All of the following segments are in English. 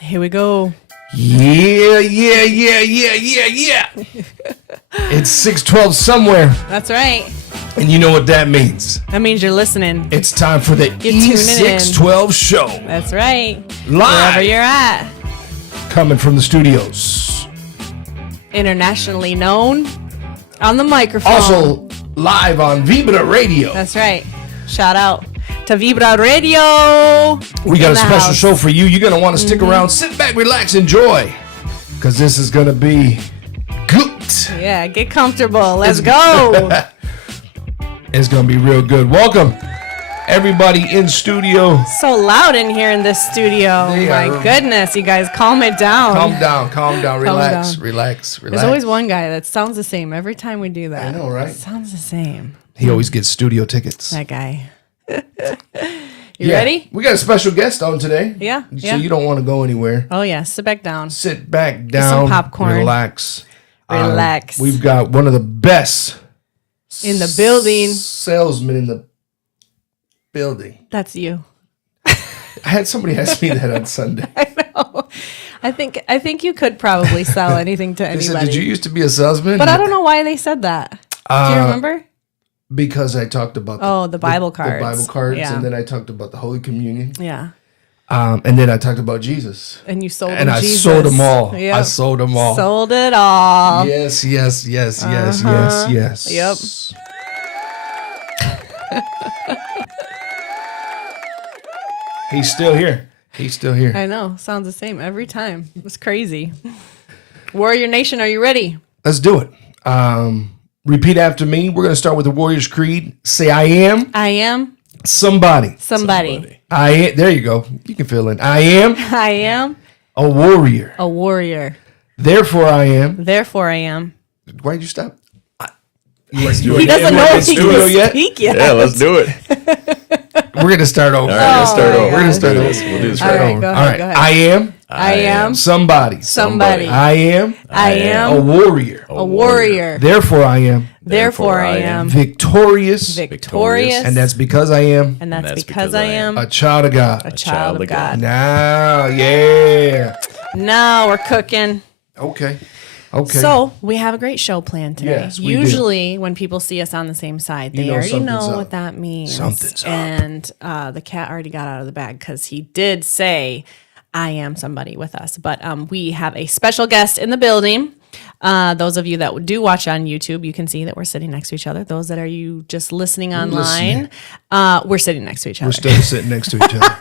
Here we go. Yeah. It's 6:12 somewhere, That's right. and you know what that means. That means you're listening. It's time for the tuning in. E612 show. That's right. Live. Wherever you're at. Coming from the studios. Internationally known on the microphone. Also live on Vibra Radio. That's right. Shout out to Vibra Radio. We got a special house. show for you. You're going to want to stick around, sit back, relax, enjoy. Because this is going to be good. Yeah, get comfortable. Let's go. It's going to be real good. Welcome, everybody in studio. So loud in here in this studio. My goodness, you guys, calm it down. Calm down, relax, down. relax. There's always one guy that sounds the same every time we do that. I know, right? It sounds the same. He always gets studio tickets. That guy. You ready? We got a special guest on today. Yeah. So you don't want to go anywhere. Oh, yeah. Sit back down. Sit back down. some popcorn. Relax. Relax. We've got one of the best In the building. salesmen in the building. That's you. I had somebody ask me that on Sunday. I know. I think you could probably sell anything to They anybody. said, "Did you used to be a salesman?" But I don't know why they said that. Do you remember? Because I talked about the Bible cards. the Bible cards, Yeah. and then I talked about the Holy Communion, Yeah. and then I talked about Jesus, And you sold and them I Jesus. sold them all. Yep. I sold them all. Sold it all. Yes. Yep. He's still here. I know. Sounds the same every time. It's crazy. Warrior Nation, are you ready? Let's do it. Repeat after me. We're going to start with the Warrior's Creed. Say, I am I am somebody. There you go. You can fill in. I am I am a warrior. a warrior. Therefore, I am. Therefore, I am. Why'd you stop? Let's do He it. doesn't know if he studio can yet? speak yet. Yeah, let's do it. We're going to start over. All right, let's start over. my We're going to start We'll over. do this. We'll do this All right right, over. go All ahead. right. Go ahead. I am I am somebody. somebody. I am I am a warrior. a warrior. Therefore, I am Therefore, I am victorious. victorious. And that's because I am And that's because I am a child of God. a child of God. Now, yeah. Now we're cooking. Okay. So we have a great show planned today. Yes, we do. Usually when people see us on the same side, they know already something's know up. what that means. Something's up. And the cat already got out of the bag because he did say, I am somebody with us. But we have a special guest in the building. Those of you that do watch on YouTube, you can see that we're sitting next to each other. Those that are you just listening online, we're sitting next to each other. We're still sitting next to each other.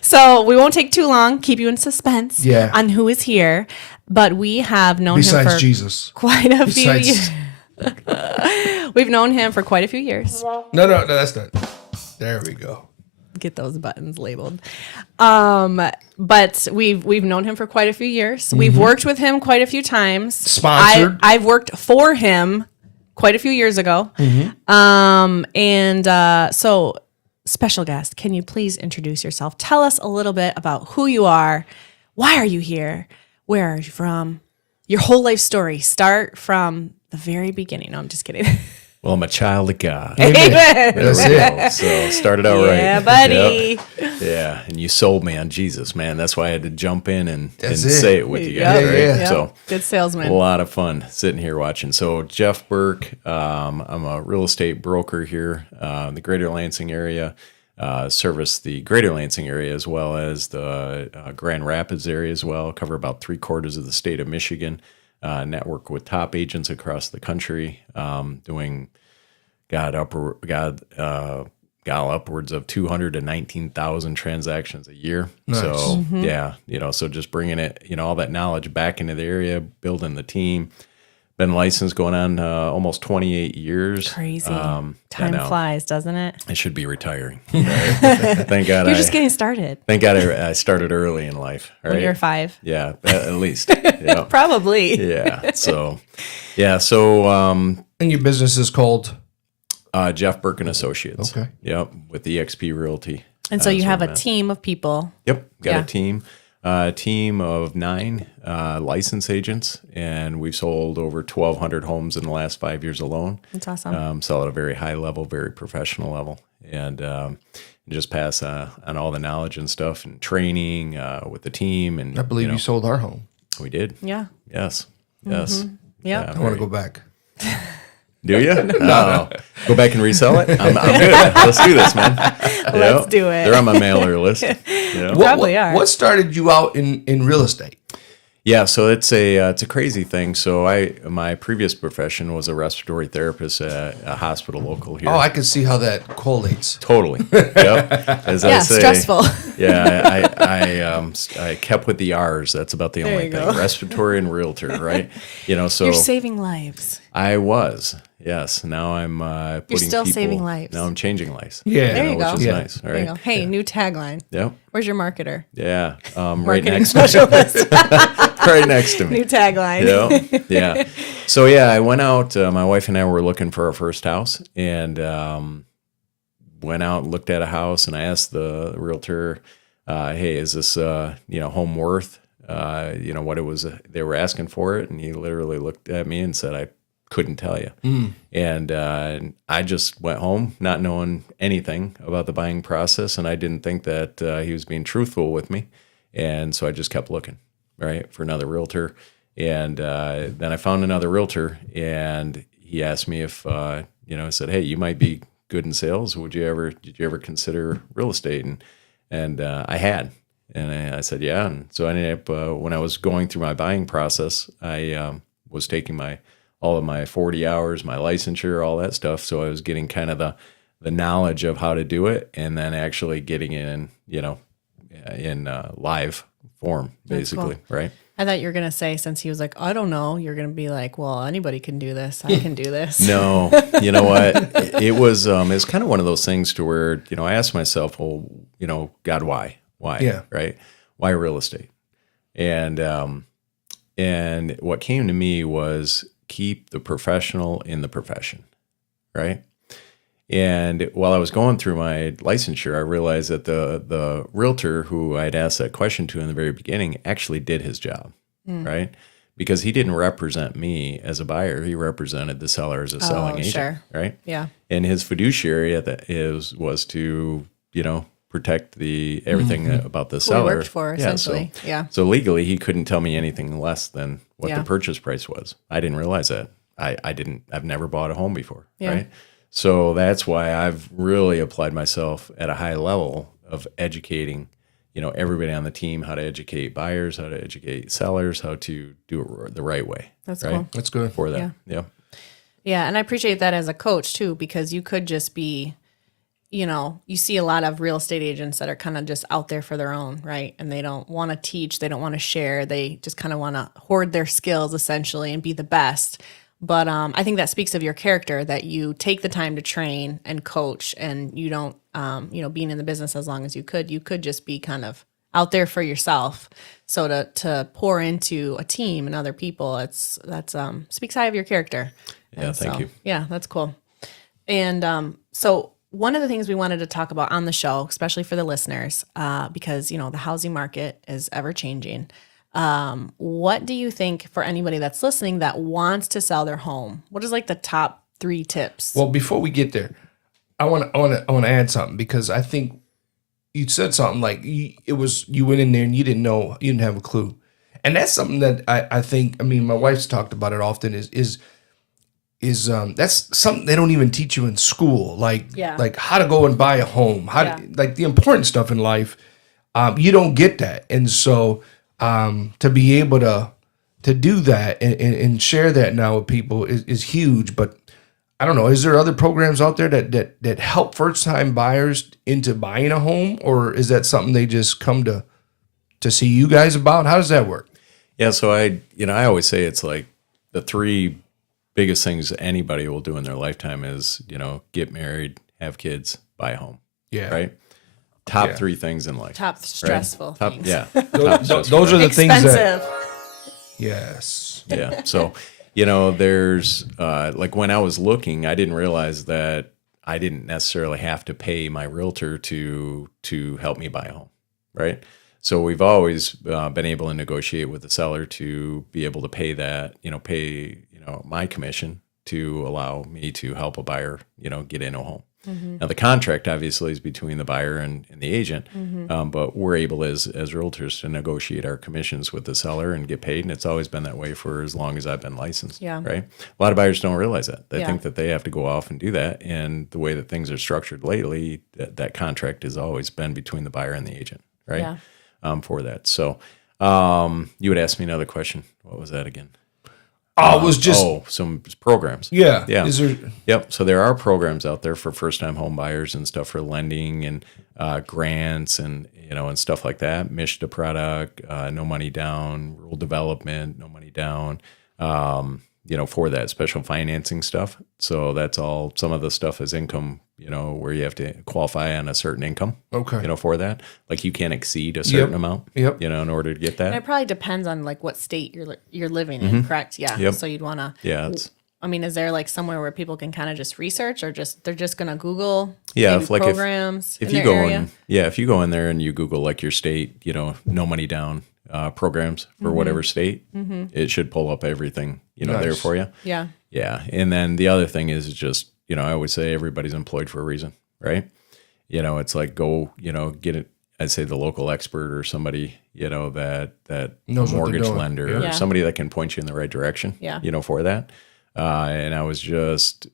So we won't take too long, keep you in suspense Yeah. on who is here. But we have known him Besides for Jesus. quite a few Besides. years. We've known him for quite a few years. No, that's not. There we go. Get those buttons labeled. But we've known him for quite a few years. We've worked with him quite a few times. Sponsored. I've worked for him quite a few years ago. So special guest, can you please introduce yourself? Tell us a little bit about who you are. Why are you here? Where are you from? Your whole life story. Start from the very beginning. No, I'm just kidding. Well, I'm a child of God. Amen. That's it. So started out right. Yeah, buddy. Yep. Yeah, and you sold me on Jesus, man. That's why I had to jump in and That's it. say it with you Yep. guys, right? Yeah. So Good salesman. a lot of fun sitting here watching. So Jeff Burke, I'm a real estate broker here in the greater Lansing area. Service the greater Lansing area as well as the Grand Rapids area as well. Cover about 3/4 of the state of Michigan. Network with top agents across the country, doing got upwards of 219,000 transactions a year. Nice. So yeah, so just bringing it, all that knowledge back into the area, building the team. Been licensed going on almost 28 years. Crazy. I Time know. flies, doesn't it? I should be retiring. Right? Thank God. You're just getting started. Thank God I started early in life. Right? When you're 5. Yeah, at least. Yeah. Probably. Yeah. So, and your business is called? Jeff Burke and Associates. Okay. Yep. With EXP Realty. And so you That's have where a I'm at. team of people. Yep. Got Yeah. a team of 9 licensed agents, and we've sold over 1,200 homes in the last 5 years alone. That's awesome. Sell at a very high level, very professional level. And just pass on all the knowledge and stuff and training with the team. And I believe you sold our home. we did. Yeah. Yes. Mm-hmm. Yes. Yep. I want to go back. Do you? No. Go back and resell it? I'm good. Let's do this, man. Let's do it. They're on my mailer list. Yeah. Probably are. What started you out in real estate? Yeah, so it's a crazy thing. So my previous profession was a respiratory therapist at a hospital local here. Oh, I can see how that correlates. Totally. Yep. As I say, stressful. Yeah, I kept with the R's. That's about the only you thing. go. Respiratory and realtor, right? So You're saving lives. I was. Yes. Now I'm putting still people, saving lives. Now I'm changing lives. Yeah. There you go. Which is Yeah. nice. All There you right. go. Hey, new tagline. Yep. Where's your marketer? Yeah. Right Marketing next to me. specialist. Right next to me. New tagline. Yeah. Yeah. So yeah, I went out. My wife and I were looking for our first house, and went out and looked at a house, and I asked the realtor, "Hey, is this home worth what it was they were asking for it?" And he literally looked at me and said, "I couldn't tell you." And I just went home not knowing anything about the buying process, and I didn't think that he was being truthful with me, and so I just kept looking, right, for another realtor. And then I found another realtor, and he asked me if said, "Hey, you might be good in sales. Did you ever consider real estate?" And I had, and I said, "Yeah." And so I ended up when I was going through my buying process, I was taking all of my 40 hours, my licensure, all that stuff. So I was getting kind of the knowledge of how to do it, and then actually getting in live form, basically, right? I thought you were going to say, since he was like, I don't know, you're going to be like, well, anybody can do this. I can do this. No, you know what? It was kind of one of those things to where, I asked myself, well, God, why? Why? Yeah. Right? Why real estate? And what came to me was keep the professional in the profession, right? And while I was going through my licensure, I realized that the realtor who I'd asked that question to in the very beginning actually did his job, right? Because he didn't represent me as a buyer; he represented the seller as a selling agent, sure. right? Yeah. And his fiduciary was to protect everything about the Who seller. he worked for, essentially. Yeah. So legally, he couldn't tell me anything less than what Yeah. the purchase price was. I didn't realize that. I've never bought a home before, Yeah. right? So that's why I've really applied myself at a high level of educating, everybody on the team, how to educate buyers, how to educate sellers, how to do it the right way. That's right? cool. That's good. For them. Yeah. Yeah. And I appreciate that as a coach too, because you could just be, you see a lot of real estate agents that are kind of just out there for their own, right? And they don't want to teach, they don't want to share, they just kind of want to hoard their skills essentially and be the best. But I think that speaks of your character, that you take the time to train and coach, and you don't, being in the business as long as you could just be kind of out there for yourself. So to pour into a team and other people, that's speaks high of your character. Yeah. And Thank so, you. Yeah, that's cool. And so one of the things we wanted to talk about on the show, especially for the listeners, because the housing market is ever changing. What do you think, for anybody that's listening that wants to sell their home, what is like the top 3 tips? Well, before we get there, I want to add something, because I think you said something like you went in there and you didn't know, you didn't have a clue, and that's something that I think. My wife's talked about it often. Is that's something they don't even teach you in school, like how to go and buy a home, like the important stuff in life. You don't get that, and so. To be able to do that and share that now with people is huge. But I don't know, is there other programs out there that help first time buyers into buying a home, or is that something they just come to see you guys about? How does that work? Yeah. So I always say it's like the 3 biggest things anybody will do in their lifetime is, get married, have kids, buy a home. Yeah. Right. Top 3 things in life. Top stressful Top, things. yeah. Those are the things that. Expensive. Yes. Yeah. So, there's like when I was looking, I didn't realize that I didn't necessarily have to pay my realtor to help me buy a home. Right. So we've always been able to negotiate with the seller to be able to pay that, my commission to allow me to help a buyer, get in a home. Now the contract obviously is between the buyer and the agent, but we're able as realtors to negotiate our commissions with the seller and get paid. And it's always been that way for as long as I've been licensed. Yeah. Right. A lot of buyers don't realize that. They Yeah. think that they have to go off and do that. And the way that things are structured lately, that contract has always been between the buyer and the agent. Right. Yeah. For that. So you would ask me another question. What was that again? It was just some programs. yeah. Yeah. Is there? Yep. So there are programs out there for first-time home buyers and stuff for lending and grants and and stuff like that. Mishta product, no money down, rural development, no money down. For that special financing stuff. So that's all. Some of the stuff is income. Where you have to qualify on a certain income. Okay. For that, like you can't exceed a certain amount. Yep. In order to get that. And it probably depends on like what state you're living in, correct? Yeah. Yep. So you'd want to. Yeah. Is there like somewhere where people can kind of just research, or they're just gonna Google? Yeah, maybe if like programs if in you their go area? if you go in there and you Google like your state, no money down programs for whatever state, it should pull up everything there Nice. for you. Yeah. Yeah, and then the other thing is just I always say everybody's employed for a reason, right? It's like go get it. I'd say the local expert or somebody that Knows what they're mortgage doing. lender Yeah. or somebody that can point you in the right direction. Yeah. For that. And I was just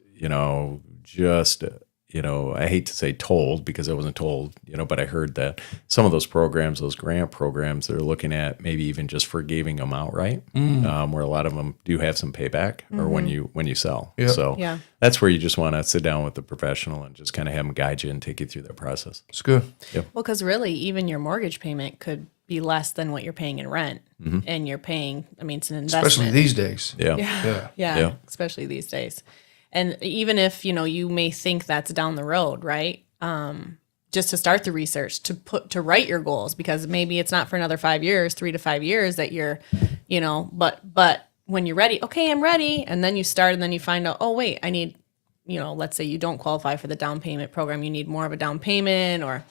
I hate to say told because I wasn't told, but I heard that some of those programs, those grant programs, they're looking at maybe even just forgiving them outright, where a lot of them do have some payback or when you sell. Yep. So Yeah. that's where you just want to sit down with the professional and just kind of have them guide you and take you through that process. It's good. Well, because really, even your mortgage payment could be less than what you're paying in rent, and you're paying. It's an investment. Especially these days. Yeah. Yeah. Yeah. Especially these days. And even if, you may think that's down the road, right? Just to start the research, to write your goals, because maybe it's not for another 5 years, 3 to 5 years that you're, but when you're ready, okay, I'm ready. And then you start and then you find out, oh, wait, I need, let's say you don't qualify for the down payment program. You need more of a down payment, or,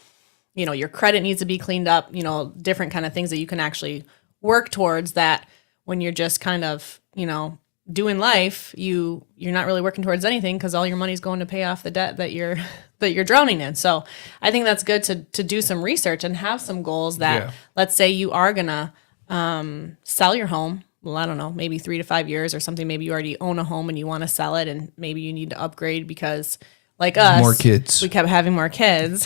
your credit needs to be cleaned up, different kind of things that you can actually work towards, that when you're just kind of, doing life, you're not really working towards anything because all your money's going to pay off the debt that you're drowning in. So I think that's good to do some research and have some goals that, Yeah. let's say you are gonna sell your home. Well, I don't know, maybe 3 to 5 years or something. Maybe you already own a home and you want to sell it, and maybe you need to upgrade because, like us, More kids. we kept having more kids.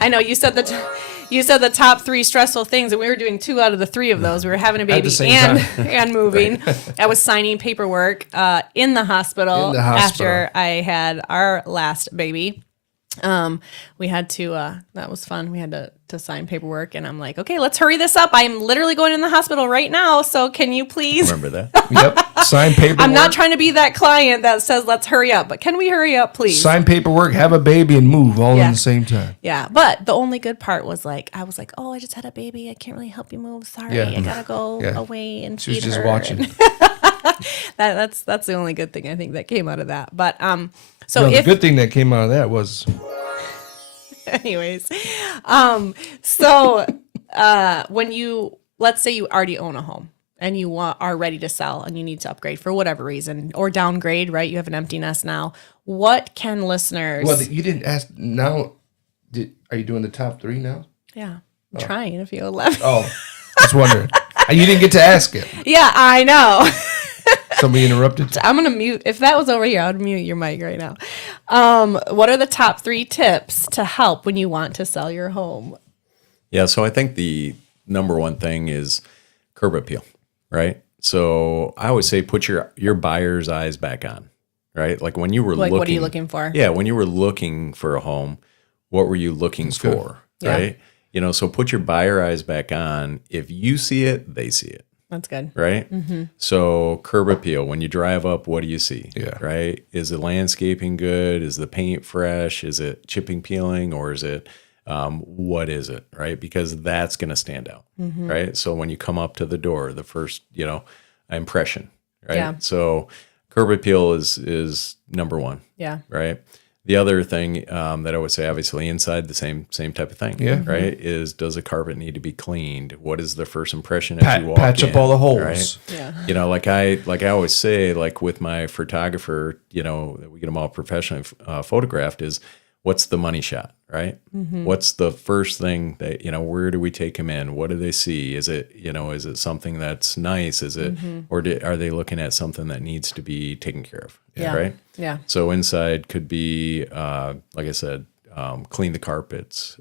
I know you said the top 3 stressful things, and we were doing 2 out of the 3 of those. We were having a baby same and time. and moving. I was signing paperwork in the hospital, In the hospital. after I had our last baby. We had to that was fun. We had to sign paperwork, and I'm like, okay, let's hurry this up. I'm literally going in the hospital right now, so can you please? Remember that? Yep. Sign paperwork. I'm not trying to be that client that says let's hurry up, but can we hurry up, please? Sign paperwork, have a baby, and move all Yeah. in the same time. Yeah, but the only good part was I was like, oh, I just had a baby. I can't really help you move. Sorry, Yeah. I gotta go Yeah. away and She was feed just her. watching. That's the only good thing I think that came out of that. But so No, the if good thing that came out of that was anyways, so when you, let's say you already own a home and you are ready to sell and you need to upgrade for whatever reason or downgrade, right? You have an empty nest now. What can listeners? well. You didn't ask. Now, are you doing the top 3 now? Yeah, I'm trying. If you allow. Oh, just wondering. You didn't get to ask it. Yeah, I know. Somebody interrupted. I'm gonna mute. If that was over here, I would mute your mic right now. What are the top 3 tips to help when you want to sell your home? Yeah, so I think the number one thing is curb appeal, right? So I always say put your buyer's eyes back on, right? Like when you were Like, looking, what are you looking for? Yeah, when you were looking for a home, what were you looking good. for, Yeah. right? So put your buyer eyes back on. If you see it, they see it, That's good. right? So curb appeal. When you drive up, what do you see? Yeah. Right? Is the landscaping good? Is the paint fresh? Is it chipping, peeling, or is it what is it? Right? Because that's going to stand out, right? So when you come up to the door, the first impression, right? Yeah. So curb appeal is number one, Yeah. right? The other thing that I would say, obviously inside the same type of thing, Yeah. right, is does the carpet need to be cleaned? What is the first impression as you walk Patch in? up all the holes. Right? Yeah. You know, like I always say, like with my photographer, you know, we get them all professionally photographed, is what's the money shot, right? What's the first thing that, you know, where do we take them in? What do they see? Is it, you know, is it something that's nice? Is it, or are they looking at something that needs to be taken care of? Yeah. Right. Yeah. So inside could be, like I said, clean the carpets,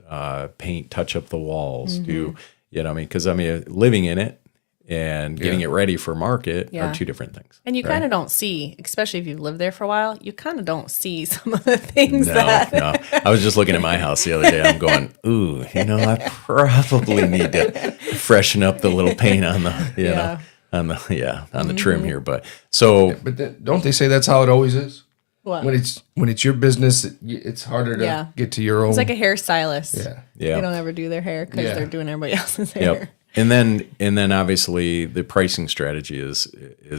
paint, touch up the walls, do, you know what I mean? Because I mean, living in it and getting it ready for market Yeah. are two different things. And you kind of don't see, especially if you've lived there for a while, you kind of don't see some of the things No, that. no. I was just looking at my house the other day. I'm going, ooh, you know, I probably need to freshen up the little paint on the, you know, on the trim here. But so, But don't they say that's how it always is? What? When it's your business, it's harder to get to your own. It's like a hairstylist. yeah. yeah. They don't ever do their hair because Yeah. they're doing everybody else's hair. Yep. And then obviously the pricing strategy is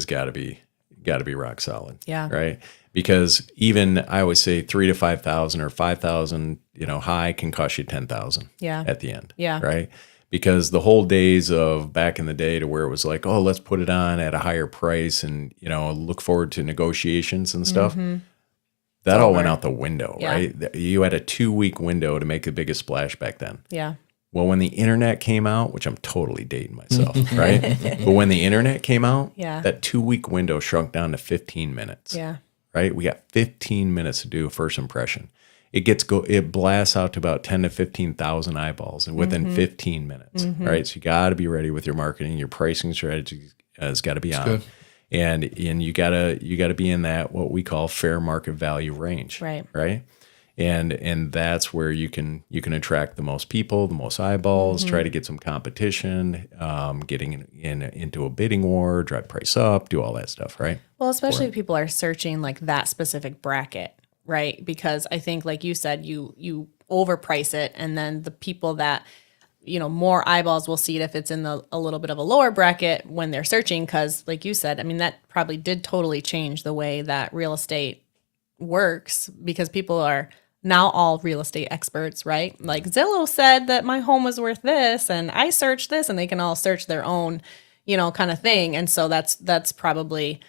got to be rock solid. Yeah. Right. Because even I always say 3,000 to 5,000 or 5,000, you know, high can cost you 10,000. Yeah. At the end. Yeah. Right. Because the whole days of back in the day to where it was like, oh, let's put it on at a higher price and, you know, look forward to negotiations and stuff. That all went out the window, Yeah. right? You had a 2-week window to make the biggest splash back then. Yeah. Well, when the internet came out, which I'm totally dating myself, right? But when the internet came out, Yeah. that 2-week window shrunk down to 15 minutes, Yeah. right? We got 15 minutes to do a first impression. It blasts out to about 10 to 15,000 eyeballs and within 15 minutes, right? So you got to be ready with your marketing. Your pricing strategy has got to be on. good. And you gotta be in that what we call fair market value range, Right. right? And that's where you can attract the most people, the most eyeballs, try to get some competition, getting into a bidding war, drive price up, do all that stuff, right? Well, especially if people are searching like that specific bracket, right? Because I think, like you said, you overprice it, and then the people that, you know, more eyeballs will see it if it's in a little bit of a lower bracket when they're searching. Because, like you said, I mean, that probably did totally change the way that real estate works, because people are now all real estate experts, right? Like Zillow said that my home was worth this, and I searched this, and they can all search their own, you know, kind of thing. And so that's probably,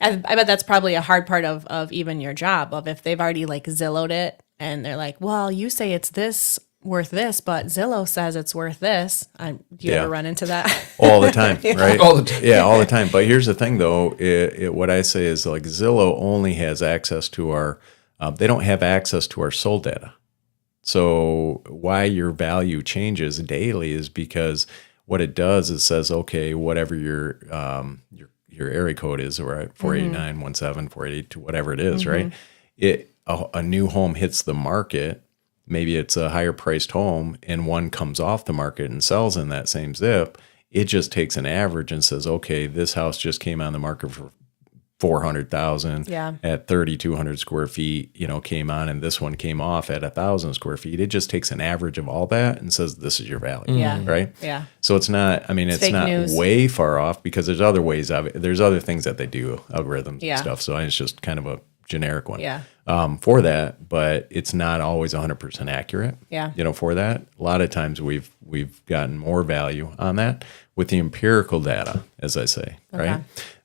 I bet that's probably a hard part of even your job, of if they've already like Zillowed it and they're like, well, you say it's this worth this, but Zillow says it's worth this. Do you ever run into that? All the time, right? All the time. Yeah, all the time. But here's the thing, though. What I say is like Zillow only has access to our. They don't have access to our sold data. So why your value changes daily is because what it does is says, okay, whatever your area code is, right, 489, 17, 482, whatever it is, right? A new home hits the market. Maybe it's a higher priced home and one comes off the market and sells in that same zip. It just takes an average and says, okay, this house just came on the market for 400,000 at 3,200 square feet, you know, came on, and this one came off at 1,000 square feet. It just takes an average of all that and says, this is your value. Yeah. Right. Yeah. So it's not, I mean, it's fake not news. way far off because there's other ways of it. There's other things that they do, algorithms Yeah. and stuff. So it's just kind of a generic one. Yeah. For that, but it's not always 100% accurate. Yeah. You know, for that, a lot of times we've gotten more value on that with the empirical data, as I say, right?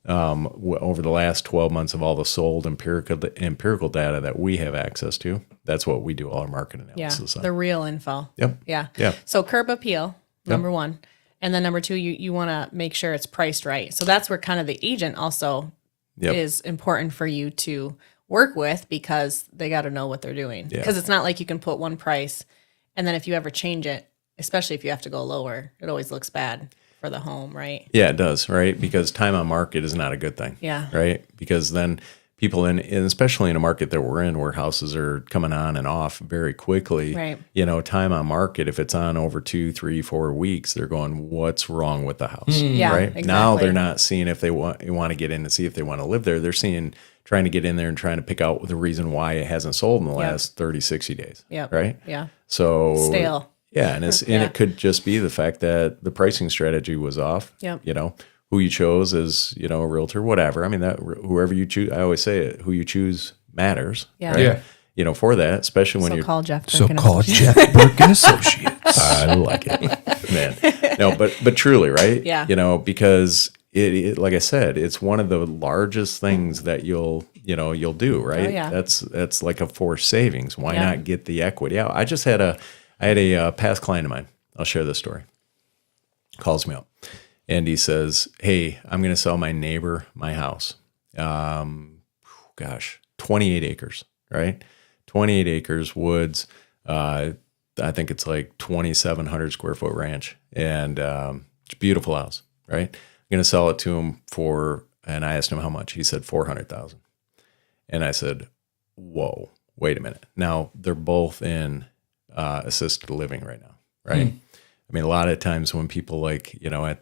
Over the last 12 months of all the sold empirical data that we have access to, that's what we do all our market analysis on. The real info. Yep. Yeah. Yeah. So curb appeal, number one. And then number two, you want to make sure it's priced right. So that's where kind of the agent also is important for you to work with, because they got to know what they're doing. Because it's not like you can put one price and then if you ever change it, especially if you have to go lower, it always looks bad for the home, right? Yeah, it does, right? Because time on market is not a good thing. Yeah. Right? Because then people and especially in a market that we're in where houses are coming on and off very quickly, Right. you know, time on market, if it's on over 2, 3, 4 weeks, they're going, what's wrong with the house? Yeah, Right. exactly. Now they're not seeing if they want to get in and see if they want to live there. They're trying to get in there and trying to pick out the reason why it hasn't sold in the last 30, 60 days. Yep. Right. Yeah. So Stale. Yeah. And and it could just be the fact that the pricing strategy was off. Yep. You know, who you chose as, you know, a realtor, whatever. I mean, that whoever you choose, I always say it, who you choose matters. Yeah. Right? Yeah. for that, especially when So you're call Jeff. Burke So and call Associates. Jeff Burke and Associates. I like it, man. No, but truly, right? Yeah. Because it like I said, it's one of the largest things that you'll do, right? Oh, yeah. That's like a forced savings. Why Yeah. not get the equity out? I had a past client of mine. I'll share this story. Calls me up and he says, "Hey, I'm going to sell my neighbor my house. 28 acres, right? 28 acres, woods. I think it's like 2,700 square foot ranch, and it's a beautiful house, right? I'm going to sell it to him and I asked him how much. He said 400,000, and I said, "Whoa, wait a minute." Now they're both in assisted living right now, right? I mean, a lot of times when people at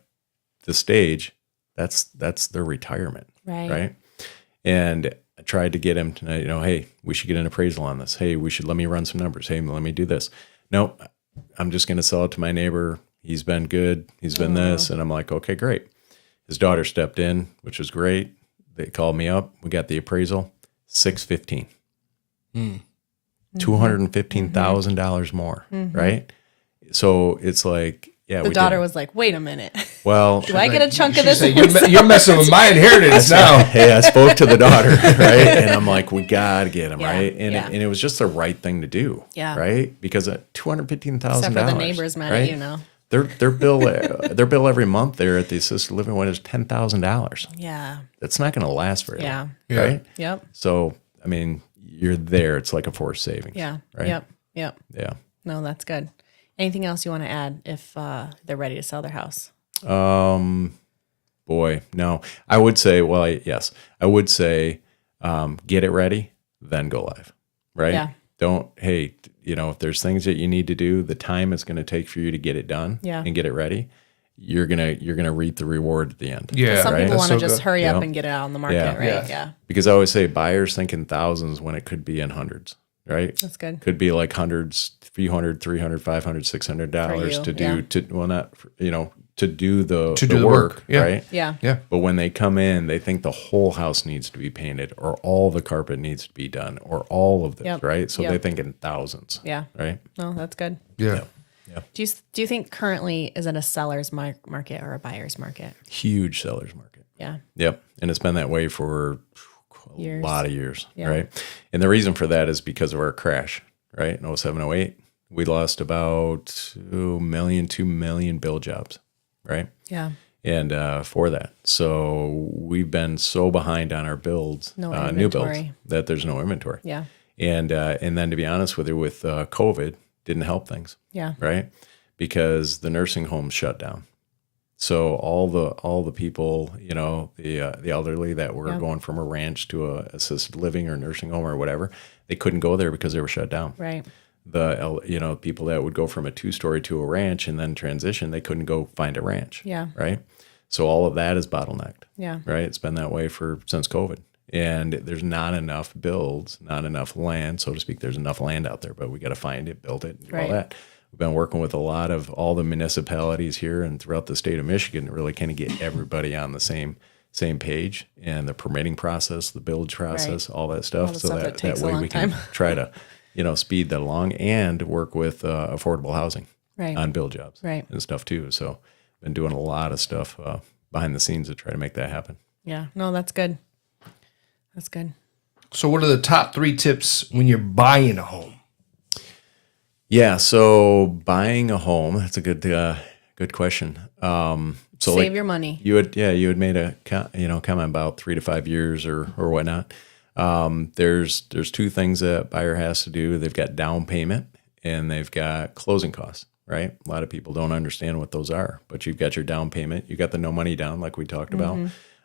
the stage, that's their retirement, right? And I tried to get him to, hey, we should get an appraisal on this. Hey, let me run some numbers. Hey, let me do this. No, I'm just going to sell it to my neighbor. He's been good. He's been this. And I'm like, okay, great. His daughter stepped in, which was great. They called me up. We got the appraisal, $615. $215,000 more, right? So it's like, yeah. The daughter was like, "Wait a minute. Well, Do I get a chunk of She's this?" saying, you're messing with my inheritance now. Hey, I spoke to the daughter, right? And I'm like, we got to get him, Yeah, right? And, yeah. it was just the right thing to do, Yeah. right? Because at $215,000, Except for the neighbors mad right? at you now. Their bill every month there at the assisted living one is $10,000. Yeah. That's not going to last very Yeah. long, Yeah. right? Yep. So, I mean, you're there. It's like a forced savings. Yeah. Right? Yep. Yep. Yeah. No, that's good. Anything else you want to add if they're ready to sell their house? Boy, no. I would say, yes, I would say, get it ready, then go live, right? Yeah. Don't, hey, if there's things that you need to do, the time it's going to take for you to get it done and get it ready, you're gonna reap the reward at the end. Yeah. Some right? people That's want to so just good. hurry up Yeah. and get it out on the market, Yeah. right? Yeah. Yeah. Because I always say buyers think in thousands when it could be in hundreds, right? That's good. Could be like hundreds, $300, $300, $500, $600 you, to do yeah. to do the the work, yeah. right? Yeah. Yeah. But when they come in, they think the whole house needs to be painted or all the carpet needs to be done or all of this, Yep. right? So Yep. they think in thousands, Yeah. right? No, that's good. Yeah. Do you think currently is it a seller's market or a buyer's market? Huge seller's market. Yeah. Yep. And it's been that way for a Years. lot of years, Yeah. right? And the reason for that is because of our crash, right? In 07, 08, we lost about 2 million bill jobs, right? Yeah. And for that. So we've been so behind on our builds, No new builds, inventory. that there's no inventory. Yeah. And then to be honest with you, with COVID, didn't help things, Yeah. right? Because the nursing homes shut down. So all the people, the elderly that were Yeah. going from a ranch to a assisted living or nursing home or whatever, they couldn't go there because they were shut down. Right. The people that would go from a 2-story to a ranch and then transition, they couldn't go find a ranch. Yeah. Right. So all of that is bottlenecked. Yeah. Right. It's been that way since COVID. And there's not enough builds, not enough land, so to speak. There's enough land out there, but we got to find it, build it, and do Right. all that. We've been working with all the municipalities here and throughout the state of Michigan to really kind of get everybody on the same page, and the permitting process, the build process, all that stuff. All the So stuff that that takes a way long we can time. try to, speed that along and work with affordable housing Right. on build jobs Right. and stuff too. So been doing a lot of stuff behind the scenes to try to make that happen. Yeah. No, that's good. That's good. So, what are the top 3 tips when you're buying a home? Yeah, so buying a home, that's a good question. So Save your money. you had made a comment about 3 to 5 years or whatnot. There's 2 things that buyer has to do. They've got down payment and they've got closing costs, right? A lot of people don't understand what those are, but you've got your down payment, you got the no money down like we talked about.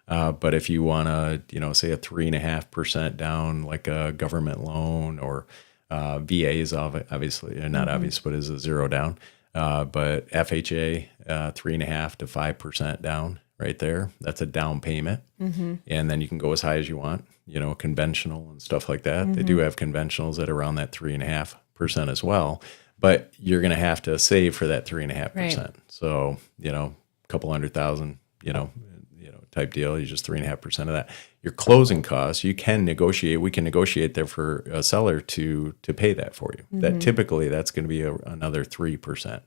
But if you want to, say a 3.5% down, like a government loan or VA is obviously not obvious, but is a 0 down. But FHA, 3.5 to 5% down right there. That's a down payment. And then you can go as high as you want, conventional and stuff like that. They do have conventionals at around that 3.5% as well. But you're going to have to save for that 3.5%. Right. So, a couple $100,000, type deal. You just 3.5% of that. Your closing costs, you can negotiate. We can negotiate there for a seller to pay that for you. That typically that's going to be another 3%,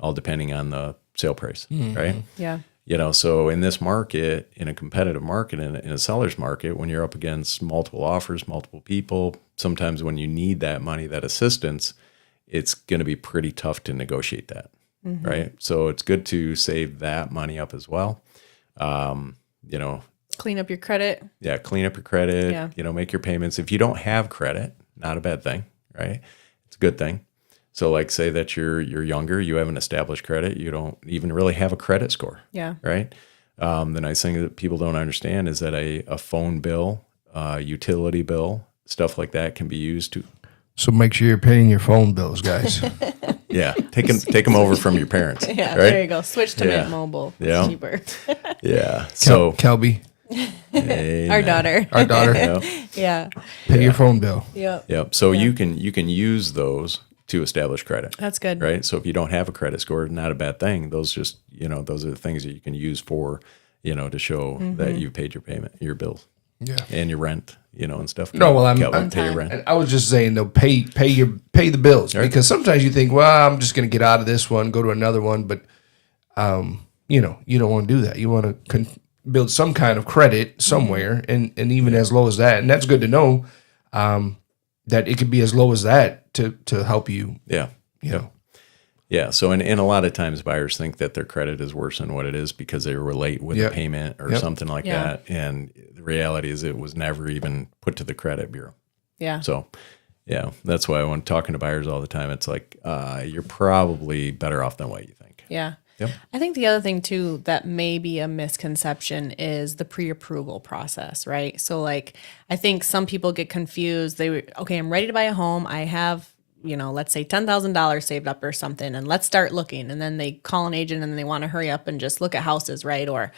all depending on the sale price, right? Yeah. You know, so in this market, in a competitive market, in a seller's market, when you're up against multiple offers, multiple people, sometimes when you need that money, that assistance, it's going to be pretty tough to negotiate that, right? So it's good to save that money up as well. You know, Clean up your credit. yeah, clean up your credit, Yeah. you know, make your payments. If you don't have credit, not a bad thing, right? It's a good thing. So like say that you're younger, you haven't established credit, you don't even really have a credit score, Yeah. right? The nice thing that people don't understand is that a phone bill, utility bill, stuff like that can be used to, So make sure you're paying your phone bills, guys. yeah, take them over from your parents, Yeah. right? There you go. Switch to Yeah. Mint Mobile. It's Yeah. cheaper. Yeah. So Kelby, Our daughter. our daughter, Yep. Yeah. pay your phone bill. Yep. Yep. So you can use those to establish credit. That's good. Right. So if you don't have a credit score, not a bad thing. Those just, you know, those are the things that you can use for, you know, to show that you've paid your payment, your bills, Yeah. and your rent, you know, and stuff. No, well, I'm pay your rent. And I was just saying, though, pay the bills, because sometimes you think, well, I'm just going to get out of this one, go to another one, but you know, you don't want to do that. You want to build some kind of credit somewhere, and even as low as that, and that's good to know, that it could be as low as that to help you. Yeah. You know. Yeah. So, and a lot of times buyers think that their credit is worse than what it is because they were late with a payment or something like Yeah. that. And the reality is it was never even put to the credit bureau. Yeah. So, yeah, that's why when talking to buyers all the time, it's like, you're probably better off than what you think. Yeah. Yep. I think the other thing too that may be a misconception is the pre-approval process, right? So like I think some people get confused. Okay, I'm ready to buy a home. I have, you know, let's say $10,000 saved up or something, and let's start looking. And then they call an agent and they want to hurry up and just look at houses, right? Or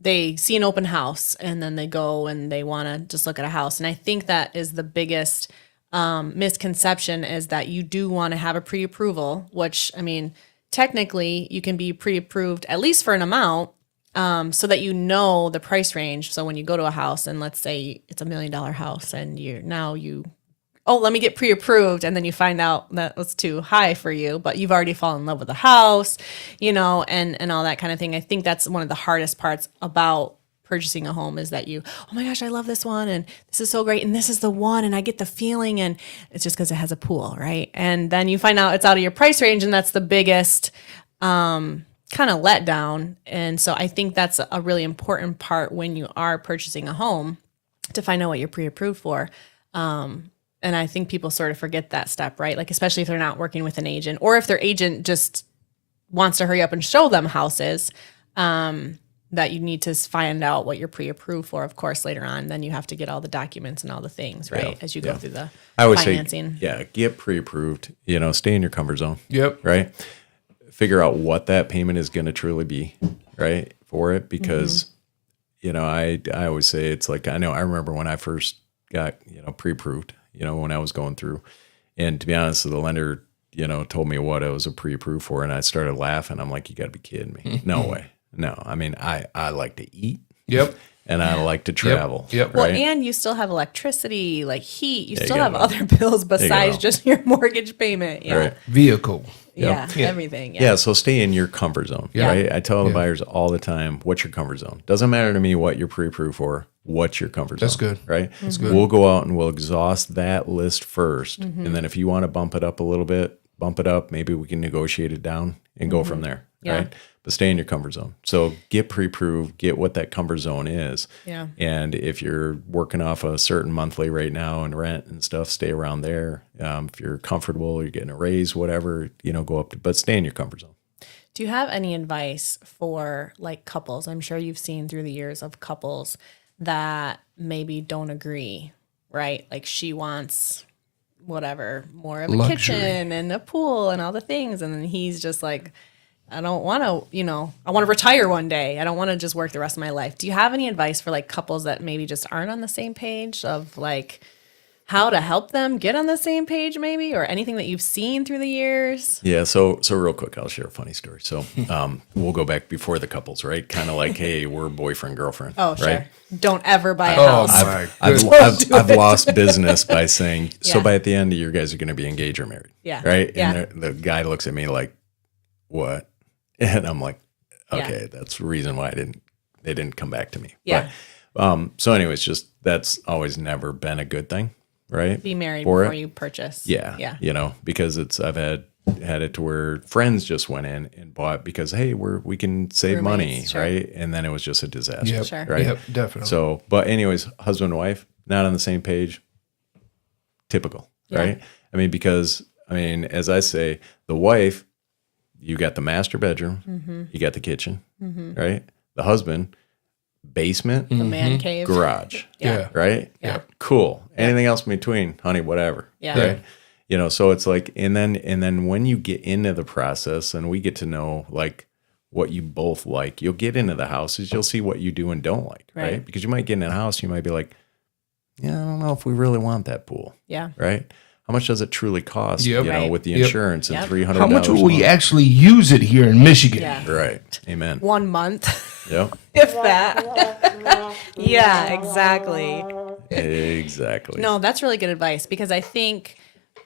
they see an open house and then they go and they want to just look at a house. And I think that is the biggest misconception, is that you do want to have a pre-approval, which, I mean, technically you can be pre-approved at least for an amount, so that you know the price range. So when you go to a house and let's say it's $1 million house and let me get pre-approved, and then you find out that was too high for you, but you've already fallen in love with the house, you know, and all that kind of thing. I think that's one of the hardest parts about purchasing a home, is that oh my gosh, I love this one, and this is so great, and this is the one, and I get the feeling, and it's just because it has a pool, right? And then you find out it's out of your price range, and that's the biggest kind of letdown. And so I think that's a really important part when you are purchasing a home, to find out what you're pre-approved for. And I think people sort of forget that step, right? Like, especially if they're not working with an agent, or if their agent just wants to hurry up and show them houses, that you need to find out what you're pre-approved for, of course, later on. Then you have to get all the documents and all the things, right? As you go through the financing. Get pre-approved, you know, stay in your comfort zone. Yep. Right. Figure out what that payment is going to truly be, right, for it. Because, you know, I always say, it's like, I remember when I first got, you know, pre-approved, you know, when I was going through, and to be honest, the lender, you know, told me what I was a pre-approved for, and I started laughing. I'm like, you got to be kidding me. No way. No, I mean, I like to eat. Yep. And I like to travel. Yep. Well, Right? and you still have electricity, like heat. You Yeah, you still got have it all. other bills besides all. just your mortgage payment. Yeah. Right. Vehicle. Yeah. Yeah. Everything. Yeah, so stay in your comfort zone, Yeah. right? I tell the Yeah. buyers all the time, what's your comfort zone? Doesn't matter to me what you're pre-approved for. What's your comfort zone? That's good. Right? That's good. We'll go out and we'll exhaust that list first. And then if you want to bump it up a little bit, bump it up. Maybe we can negotiate it down and go from there, Yeah. right? But stay in your comfort zone. So get pre-approved, get what that comfort zone is. Yeah. And if you're working off a certain monthly right now and rent and stuff, stay around there. If you're comfortable, you're getting a raise, whatever, you know, go up to, but stay in your comfort zone. Do you have any advice for like couples? I'm sure you've seen through the years of couples that maybe don't agree, right? Like she wants whatever, more of a Luxury. kitchen and a pool and all the things. And then he's just like, I don't want to, you know, I want to retire one day. I don't want to just work the rest of my life. Do you have any advice for like couples that maybe just aren't on the same page of like how to help them get on the same page, maybe, or anything that you've seen through the years? Yeah. So real quick, I'll share a funny story. So we'll go back before the couples, right? Kind of like, hey, we're boyfriend, girlfriend. Oh, sure. Right? Don't ever buy a Oh, house. my I've lost business by saying, so Yeah. by at the end, you guys are going to be engaged or married. Yeah. Right. Yeah. And the guy looks at me like, what? And I'm like, okay, that's the reason why they didn't come back to me. Yeah. But, so anyways, just that's always never been a good thing. Right. Be married For before it. you purchase. Yeah. Yeah. You know, because I've had it to where friends just went in and bought because, hey, we can save money. Roommates, sure. Right. And then it was just a disaster. Yep. Sure. Right. Yep, definitely. So, but anyways, husband and wife, not on the same page. Typical. Yeah. Right. I mean, because as I say, the wife, you got the master bedroom, you got the kitchen, right? The husband, basement, The man cave. garage, yeah. right? Yeah. Cool. Anything else in between, honey, whatever. Yeah. Right. You know, so it's like, and then when you get into the process and we get to know like what you both like, you'll get into the houses, you'll see what you do and don't like, right? Right. Because you might get in a house, you might be like, yeah, I don't know if we really want that pool, Yeah. right? How much does it truly cost, Yep. you know, Right. with the Yep. insurance and Yep. $300? How much will a we month? actually use it here in Michigan? Yeah. Right. Amen. 1 month, Yep. if that. Yeah, exactly. Exactly. No, that's really good advice because I think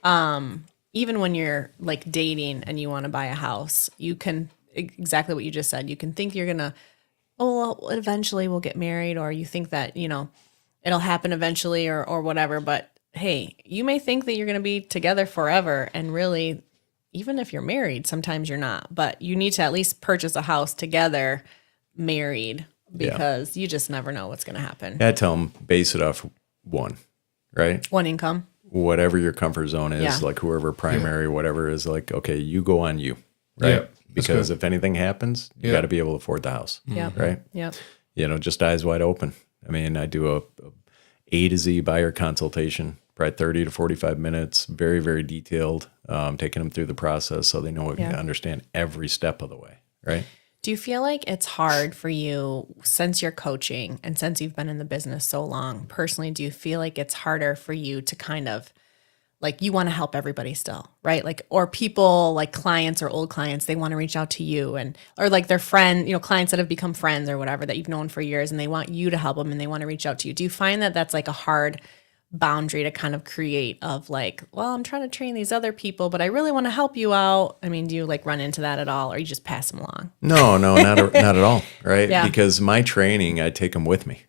even when you're like dating and you want to buy a house, you can exactly what you just said. You can think you're gonna, oh, well, eventually we'll get married, or you think that it'll happen eventually, or whatever. But hey, you may think that you're gonna be together forever, and really, even if you're married, sometimes you're not. But you need to at least purchase a house together, married, because you just never know what's gonna happen. I tell them base it off one, right? One income. Whatever your comfort zone is, Yeah. like whoever primary, whatever is like, okay, you go on you, right? Yeah, that's Because good. if anything happens, you Yeah. got to be able to afford the house, Yep. right? Yep. You know, just eyes wide open. I mean, I do a A to Z buyer consultation, probably 30 to 45 minutes, very, very detailed, taking them through the process so they know and Yeah. understand every step of the way, right? Do you feel like it's hard for you since you're coaching and since you've been in the business so long? Personally, do you feel like it's harder for you to kind of like you want to help everybody still, right? Like, or people like clients or old clients, they want to reach out to you or like their friend, clients that have become friends or whatever that you've known for years and they want you to help them and they want to reach out to you. Do you find that that's like a hard boundary to kind of create of like, well, I'm trying to train these other people, but I really want to help you out? I mean, do you like run into that at all or you just pass them along? No, not at all, right? Yeah. Because my training, I take them with me,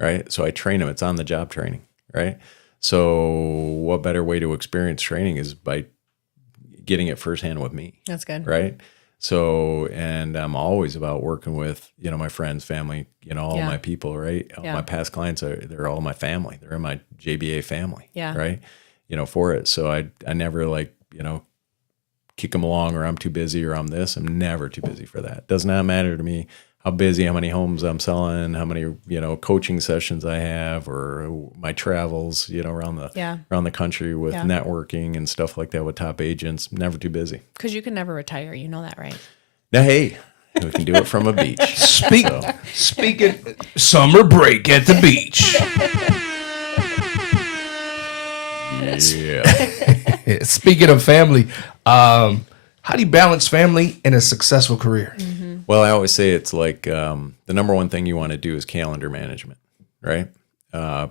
right? So I train them. It's on the job training, right? So what better way to experience training is by getting it firsthand with me, That's good. right? So, and I'm always about working with, my friends, family, all Yeah. my people, right? Yeah. My past clients they're all my family. They're in my JBA family, Yeah. right? For it. So I never like, kick them along or I'm too busy or I'm this. I'm never too busy for that. Does not matter to me how busy, how many homes I'm selling, how many, coaching sessions I have or my travels, around the country with Yeah. networking and stuff like that with top agents. Never too busy. Because you can never retire. You know that, right? Now, hey, we can do it from a beach. Speaking summer break at the beach. Yeah. Speaking of family, how do you balance family and a successful career? Well, I always say it's like the number one thing you want to do is calendar management, right?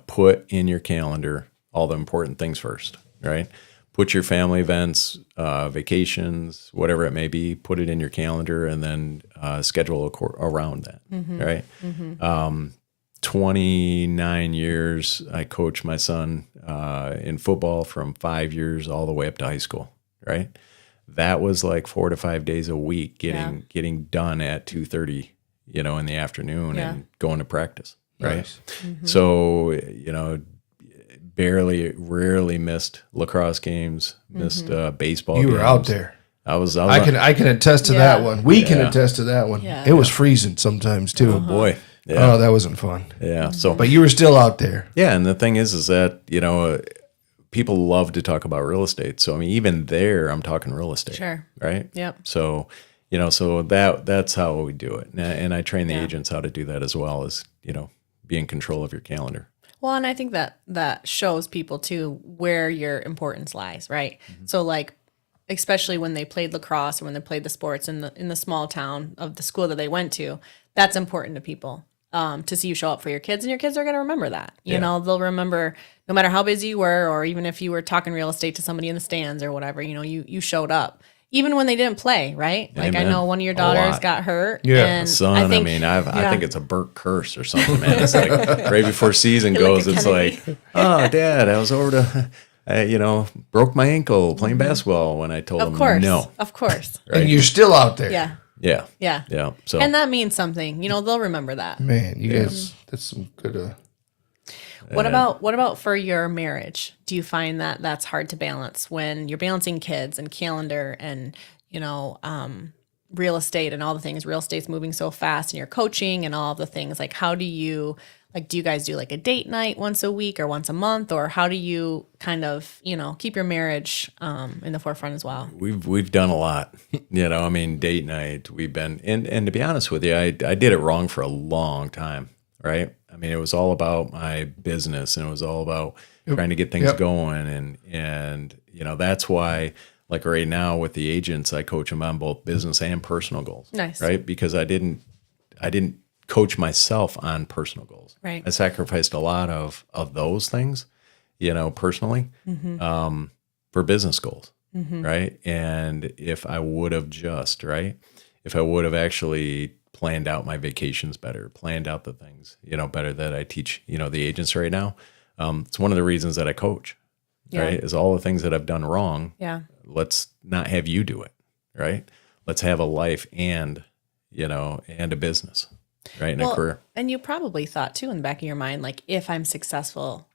Put in your calendar all the important things first, right? Put your family events, vacations, whatever it may be, put it in your calendar and then schedule around that, right? 29 years, I coached my son in football from 5 years all the way up to high school, right? That was like 4 to 5 days a week getting done at 2:30, in the afternoon Yeah. and going to practice, right? Nice. So, rarely missed lacrosse games, missed baseball You games. were out there. I was I can attest to that Yeah. one. We can Yeah. attest to that one. Yeah. It was freezing sometimes too. Oh, boy. Yeah. Oh, that wasn't fun. Yeah. So, But you were still out there. yeah. And the thing is that, people love to talk about real estate. So, I mean, even there, I'm talking real estate. Sure. Right. Yep. So, so that's how we do it. And I train the agents how to do that as well as, be in control of your calendar. Well, and I think that shows people too where your importance lies, right? So like, especially when they played lacrosse or when they played the sports in the small town of the school that they went to, that's important to people. To see you show up for your kids, and your kids are going to remember that. You know, they'll remember no matter how busy you were, or even if you were talking real estate to somebody in the stands or whatever. You know, you showed up. Even when they didn't play, right? Like Amen. I know one of your daughters got hurt. Yeah. And Son, I think, I think it's a Burke curse or something, man. It's like right before season goes, at it's Kennedy. like, oh, Dad, I was over to, broke my ankle playing basketball when I told of him course, no. of course. Right? And you're still out there. Yeah, Yeah. yeah. Yeah. So And that means something. You know, they'll remember that. Man, you guys, that's some good. What about for your marriage? Do you find that that's hard to balance when you're balancing kids and calendar and, you know, real estate and all the things? Real estate's moving so fast, and you're coaching and all the things. Like, how do you, like, do you guys do like a date night once a week or once a month, or how do you kind of, you know, keep your marriage in the forefront as well? we've done a lot, I mean, date night, we've been, and to be honest with you, I did it wrong for a long time, right? I mean, it was all about my business, and it was all about trying to get things going. And, that's why, like right now with the agents, I coach them on both business and personal goals. Nice. Right. Because I didn't coach myself on personal goals. Right. I sacrificed a lot of those things, personally, for business goals. Right. And if I would have if I would have actually planned out my vacations better, planned out the things, better that I teach, the agents right now. It's one of the reasons that I coach, right? Is all the things that I've done wrong. Yeah. Let's not have you do it, right? Let's have a life and a business, right? And a career. And you probably thought too in the back of your mind, like, if I'm successful,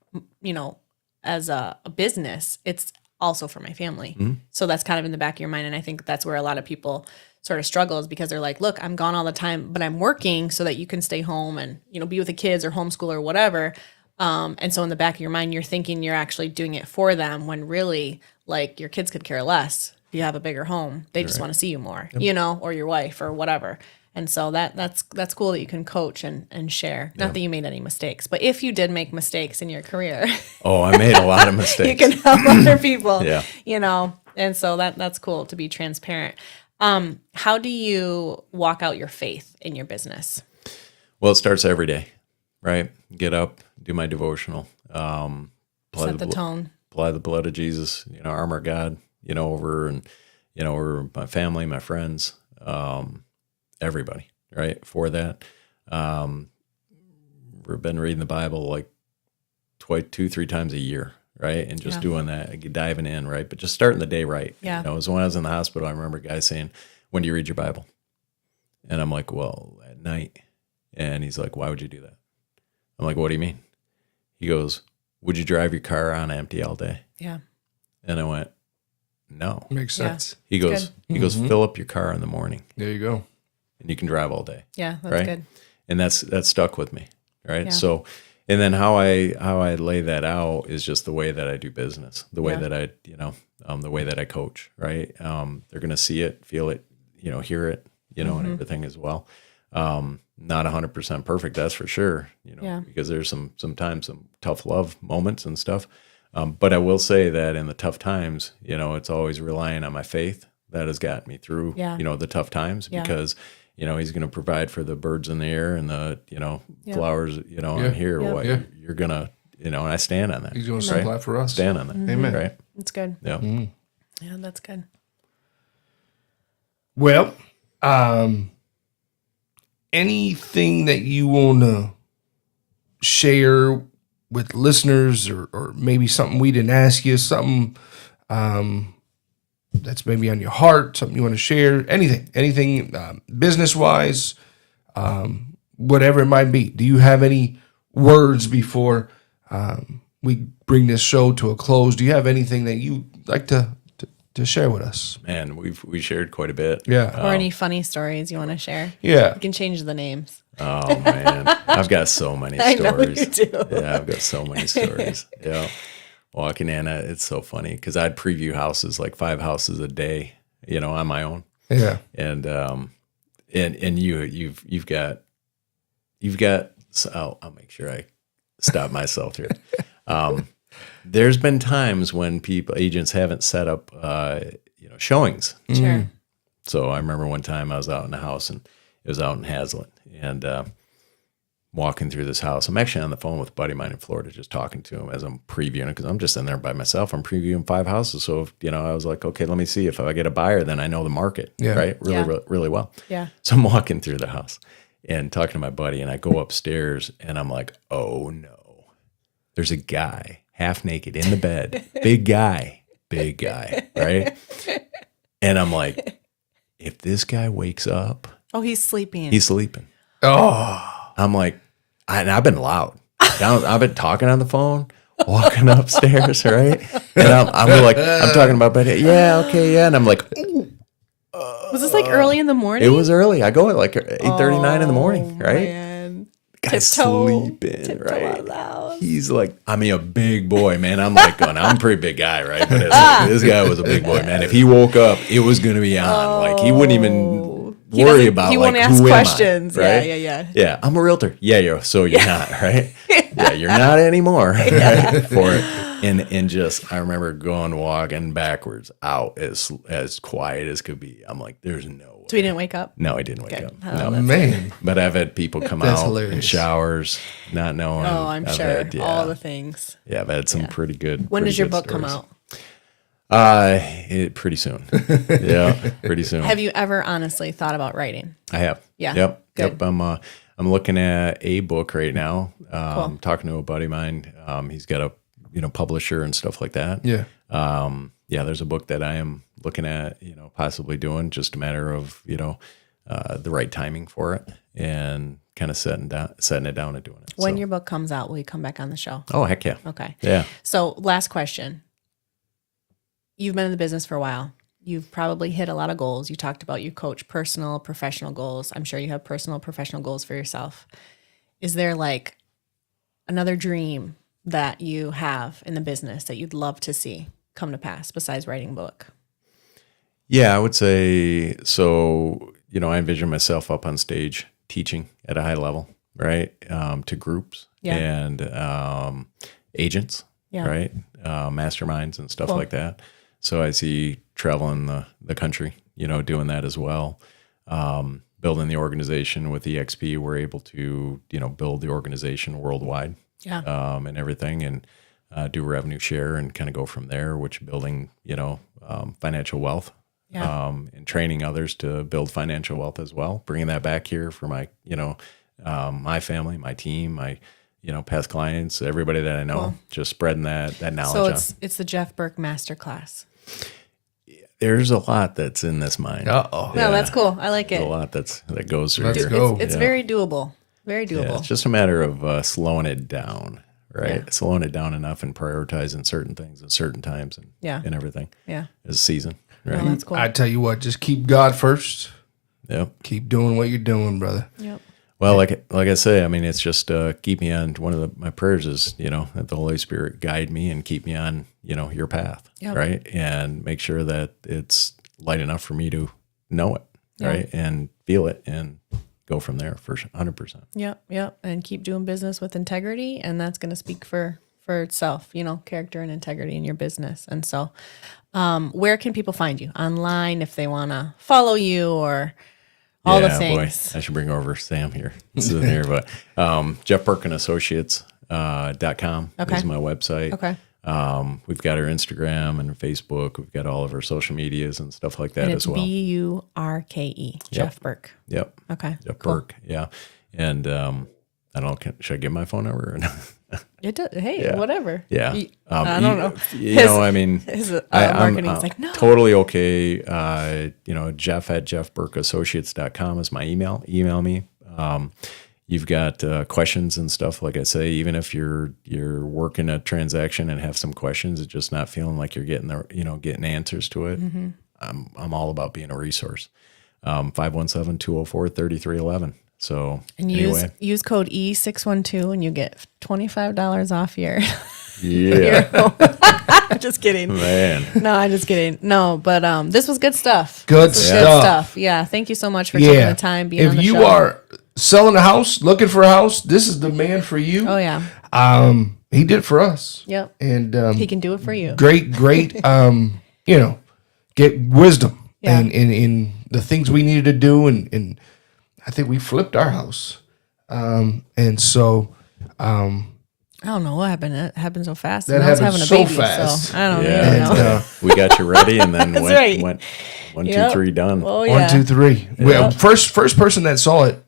as a business, it's also for my family. So that's kind of in the back of your mind. And I think that's where a lot of people sort of struggle, is because they're like, look, I'm gone all the time, but I'm working so that you can stay home and, be with the kids or homeschool or whatever. And so in the back of your mind, you're thinking you're actually doing it for them, when really, like, your kids could care less if you have a bigger home. They just want to see you more, or your wife or whatever. And so that's cool that you can coach and share. Not that you made any mistakes, but if you did make mistakes in your career, Oh, I made a lot of mistakes. you can help other people. Yeah. And so that's cool to be transparent. How do you walk out your faith in your business? Well, it starts every day, right? Get up, do my devotional, Set the tone. apply the blood of Jesus, armor God, over over my family, my friends, everybody, right? For that, we've been reading the Bible like 2-3 times a year, right? And just doing that, diving in, right? But just starting the day right. Yeah. It was when I was in the hospital, I remember guys saying, "When do you read your Bible?" And I'm like, "Well, at night." And he's like, "Why would you do that?" I'm like, "What do you mean?" He goes, "Would you drive your car on empty all day?" Yeah. And I went, "No." Makes Yeah. sense. He goes, "Fill up your car in the morning There you go. and you can drive all day." Yeah. That's Right. good. And that's stuck with me. Right. Yeah. So, and then how I lay that out is just the way that I do business, the way that I, the way that I coach. Right. They're going to see it, feel it, hear it, and everything as well. Not 100% perfect, that's for sure, because there's sometimes some tough love moments and stuff. But I will say that in the tough times, it's always relying on my faith that has gotten me through, the tough times, because, he's going to provide for the birds in the air and the, flowers, in here. What you're going to, and I stand on that. He's going to supply for us. Stand on that. Amen. Right. That's good. Yeah. Yeah, that's good. Well, anything that you want to share with listeners, or maybe something we didn't ask you, something that's maybe on your heart, something you want to share, anything business-wise, whatever it might be. Do you have any words before we bring this show to a close? Do you have anything that you like to share with us? Man, we shared quite a bit. Yeah. Or any funny stories you want to share? Yeah. You can change the names. Oh man, I've got so many I stories. know you do. Yeah, I've got so many stories. Yeah, walking in, it's so funny because I'd preview houses, like 5 houses a day, on my own. Yeah. And you've got. So I'll make sure I stop myself here. There's been times when agents haven't set up, showings. Sure. So I remember one time I was out in the house, and it was out in Hazlitt, and walking through this house. I'm actually on the phone with a buddy of mine in Florida, just talking to him as I'm previewing it, because I'm just in there by myself. I'm previewing 5 houses. So, I was like, okay, let me see. If I get a buyer, then I know the market, right? Really well. Yeah. So I'm walking through the house and talking to my buddy, and I go upstairs, and I'm like, oh no, there's a guy half naked in the bed, big guy, right? And I'm like, if this guy wakes up, Oh, he's sleeping. he's sleeping. Oh, I'm like, I've been loud. I've been talking on the phone, walking upstairs, right? And I'm talking about bed. Yeah, okay, yeah. And I'm like, ooh. Was this like early in the morning? It was early. I go at like 8:39 in the morning, right? Man. Guy's Tiptoe sleeping, out right? of the house. He's like, a big boy, man. I'm like, I'm a pretty big guy, right? But this guy was a big boy, man. If he woke up, it was going to be on. Like, he wouldn't even worry about, he like, won't ask who questions. am I, right? Yeah. Yeah, I'm a realtor. Yeah, so you're not, right? Yeah, you're not anymore, right? For it. And just, I remember walking backwards out as quiet as could be. I'm like, there's no way. So he didn't wake up? No, he didn't wake Okay. up. Oh, No. man. But I've had people come That's out in hilarious. showers, not knowing. Oh, I'm I've sure. had, All the things. Yeah, I've had some pretty good. When pretty does your good book come stories. out? Pretty soon. Yeah, pretty soon. Have you ever honestly thought about writing? I have. Yeah. Yep. Good. Yep. I'm looking at a book right now. Cool. Talking to a buddy of mine. He's got a publisher and stuff like that. yeah. There's a book that I am looking at, possibly doing. Just a matter of the right timing for it, and kind of setting it down and doing it. When your book comes out, will you come back on the show? Oh, heck yeah. Okay. Yeah. So last question. You've been in the business for a while. You've probably hit a lot of goals. You talked about you coach personal, professional goals. I'm sure you have personal, professional goals for yourself. Is there like another dream that you have in the business that you'd love to see come to pass besides writing a book? Yeah, I would say so. I envision myself up on stage teaching at a high level, right? To groups and agents, Yeah. right? Masterminds and stuff Cool. like that. So I see traveling the country, doing that as well. Building the organization with EXP, we're able to, build the organization worldwide. Yeah. And everything, and do revenue share and kind of go from there, which building, financial wealth. Yeah. And training others to build financial wealth as well, bringing that back here for my, my family, my team, my, past clients, everybody that I know, Cool. just spreading that knowledge. So it's the Jeff Burke Masterclass. There's a lot that's in this mind. Uh-oh. No, that's cool. I like There's it. a lot that goes through Let's here. go. It's Yeah. very doable. Very doable. Yeah, it's just a matter of slowing it down, right? Yeah. Slowing it down enough and prioritizing certain things at certain times and everything Yeah. as a season, right? No, that's cool. I tell you what, just keep God first. Yep. Keep doing what you're doing, brother. Yep. Well, like I say, I mean, it's just keep me on. One of my prayers is, that the Holy Spirit guide me and keep me on, your path, Yep. right? And make sure that it's light enough for me to know it, Yeah. right? And feel it and go from there for 100%. Yep. And keep doing business with integrity. And that's going to speak for itself, character and integrity in your business. And so where can people find you online if they want to follow you or all the things? Boy, I should bring over Sam here. Sitting here, but Jeff Burke and Associates.com Okay. is my website. Okay. We've got our Instagram and Facebook. We've got all of our social medias and stuff like that And it's as well. Burke, Jeff Burke. Yep. Okay. Jeff cool. Burke. Yeah. And I don't know, should I give my phone number or not? It does. Hey, Yeah. whatever. Yeah. I don't know. I mean, His I'm marketing's like, no. totally okay. Jeff at jeffburkeassociates.com is my email. Email me. You've got questions and stuff. Like I say, even if you're working a transaction and have some questions, it's just not feeling like you're getting getting answers to it. Mm-hmm. I'm all about being a resource. 517-204-3311. So And anyway, use code E612 and you get $25 off your. yeah, I'm just kidding. man. No, I'm just kidding. No, but this was good stuff. Good This was stuff. Yeah, thank you so much for taking the time being on If the you show. are selling a house, looking for a house, this is the man for you. Oh yeah. he did it for us. Yep. And He can do it for you. great, get wisdom Yeah. in the things we needed to do. And I think we flipped our house. And so, I don't know what happened. It happened so fast. That And I was happened having a so baby, fast. so I don't Yeah. even know. and, We got you ready, and then That's went, right. went 1, 2, Yep. 3, done. Oh yeah. 1, 2, 3. Yeah. First person that saw it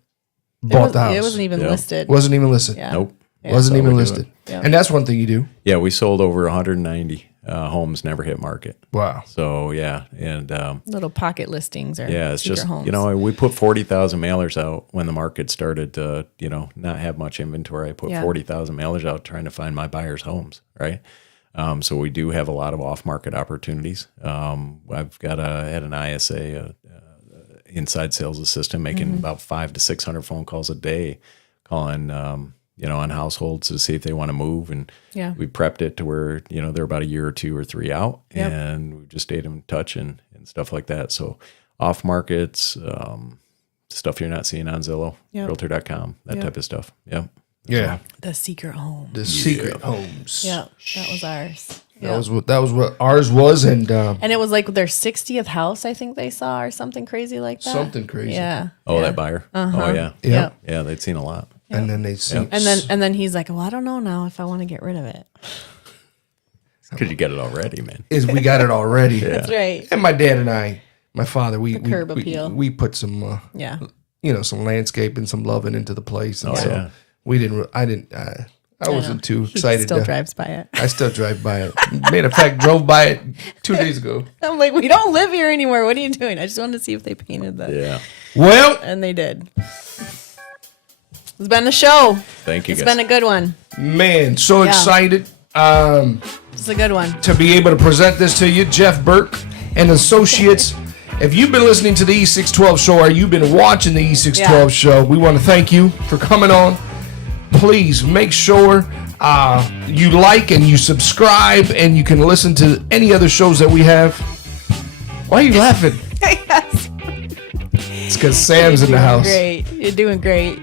bought the house. It wasn't even Yeah. listed. Wasn't even listed. Yeah. Nope. Yeah. Wasn't That's even how we do listed. Yeah. And that's one thing you do. Yeah, we sold over 190 homes, never hit market. Wow. So yeah, and Little pocket listings or yeah, it's secret just homes. we put 40,000 mailers out when the market started to not have much inventory. I put Yeah. 40,000 mailers out trying to find my buyers' homes, right? So we do have a lot of off-market opportunities. I've got had an ISA, inside sales assistant, making about 500 to 600 phone calls a day, calling on households to see if they want to move, and Yeah. we prepped it to where they're about a year or 2 or 3 out, Yep. and we just stayed in touch and stuff like that. So off markets, stuff you're not seeing on Zillow, Yep. Realtor.com, that Yep. type of stuff. Yeah. Yeah. The secret home. The secret homes. Yeah, that was ours. That Yeah. was what ours was, and And it was like their 60th house, I think they saw, or something crazy like that. something crazy. Yeah. Oh, yeah. that buyer. Uh-huh. Oh yeah. Yeah. Yeah. Yeah, they'd seen a lot. And then they see. And then he's like, well, I don't know now if I want to get rid of it. Because you get it already, man. is we got it already. That's right. And my dad and I, my father, we curb appeal. we put some Yeah. some landscape and some loving into the place, and Oh, so yeah. we didn't. I wasn't too He excited. still to, drives by it. I still drive by it. Matter of fact, drove by it 2 days ago. I'm like, we don't live here anymore. What are you doing? I just wanted to see if they painted that. Yeah. Well, And they did. It's been a show. Thank you, It's guys. been a good one. man, so Yeah. excited It's a good one. to be able to present this to you, Jeff Burke and Associates. If you've been listening to the E612 show or you've been watching the E612 show, we want to thank you for coming on. Please make sure you like and you subscribe, and you can listen to any other shows that we have. Why are you laughing? Yes. It's because Sam's in the house. Great. You're doing great.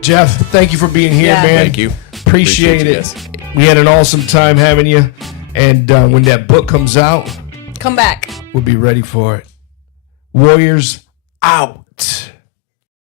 Jeff, thank you for being here, Yeah. man. Thank you. Appreciate you it. guys. We had an awesome time having you. And when that book comes out, Come back. we'll be ready for it. Warriors out.